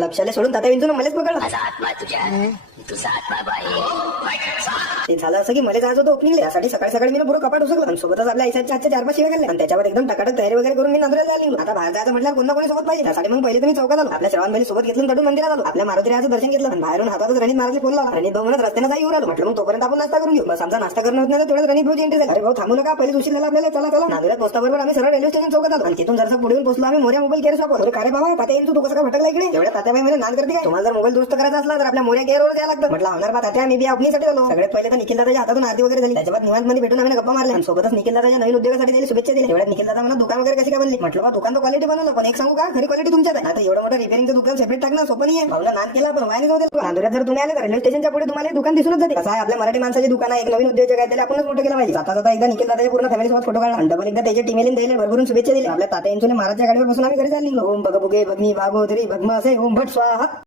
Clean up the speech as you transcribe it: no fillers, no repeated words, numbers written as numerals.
लक्षाला सोडून तात्या विंचून मलाच पकडलं. माझा आत्मा तुझ्या तुझा आत्मा बाहेर. ते झालं असं की मला जायचं होतं ओपनिंगला, यासाठी सकाळी सकाळी मी पुरं कपाट उचललं आणि सोबतच आपल्या आईच्या हातच्या 4-5 शिव्या घालल्या आणि त्याच्यावर एकदम टकाटक तयारी वगैरे करून मी नांदुऱ्याला आली. आता बाहेर जायचं म्हटलं कोण ना कोणी सोबत पाहिजे, त्यासाठी मग पहिले तुम्ही चौकात आलो, आपल्या श्रावणबाई सोबत घेतलं तडून मंदिरात आलो, आपल्या मारुतीरायाचं दर्शन घेतलं आणि बाहेरून हातातच रणित महाराज फोन लावला. रणित भाऊ म्हणत रस्त्याने जाई उरालो. म्हटलं मग तोपर्यंत आपण नाश्ता करून घेऊ. बस आमचा नाश्ता करणं होत नाही तर तेवढ्यात रणित भाऊची एंट्री झाली. अरे भाऊ थांबू नका, पहिले उशीर झाला आपल्याला, चला चला. नांदुऱ्यात पोहोचल्याबरोबर आम्ही सरळ रेल्वे स्टेशन चौकात आलो आणि तिथून जरसा पुढे येऊन पोहोचलो आम्ही मोर्या मोबाईल केअर शॉपवर. अरे काय बाबा तात्या येईल तू कसं काय भटकला इकडे? एवढ्या तात्याबाई मध्ये नाद करते काय? तुम्हाला जर मोबाईल दुरुस्त करायचा असला तर आपल्या मोर्या केअरवर यायला लागतं. म्हटलं होणार बा तात्या, मी बी आपणीसाठी आलो. सगळ्यात पहिले तर निखिल दादाच्या हातातून आरती वगैरे झाली, त्याच्यात निवांत मध्ये भेटून आम्ही गप्पा मारल्या आणि सोबतच निखिल दादाच्या नवीन उद्योगासाठी दिली शुभेच्छा दिल्या. एवढ्यात निखिल दादा मला दुकान वगैरे कशी काय बनली? म्हटलं बा दुकान तर क्वालिटी बनवलं, पण एक सांगू का, खरी क्वालिटी तुमच्यात आहे. आता एवढं मोठं रिपेअरिंगचं दुकान सेपरेट टाकणं सोपं नाही आहे. भाऊला नाद केला पण वाया जाऊ दे. नांदुऱ्यात जर तुम्ही आले तर रेल्वे स्टेशनच्या पुढे तुम्हाला दुकान दिसूनच जाते. कसं आहे आपल्या मराठी माणसाचे दुकान आहे, एक नवीन उद्योजक आहे, त्याला आपणच मोठं केलं पाहिजे. जाता जाता एकदा निखिल दादाच्या पूर्ण फॅमिली सोबत फोटो काढला आणि डबल एकदा त्याच्या टीमेला दिले, भरभरून शुभेच्छा दिल्या. आपल्या तात्या यांच्या महाराजच्या गाडीवर बसून आम्ही घरी चालली. ओम भगभुगे भगनी भागोदरी भगम असे ओम भट स्वाहा.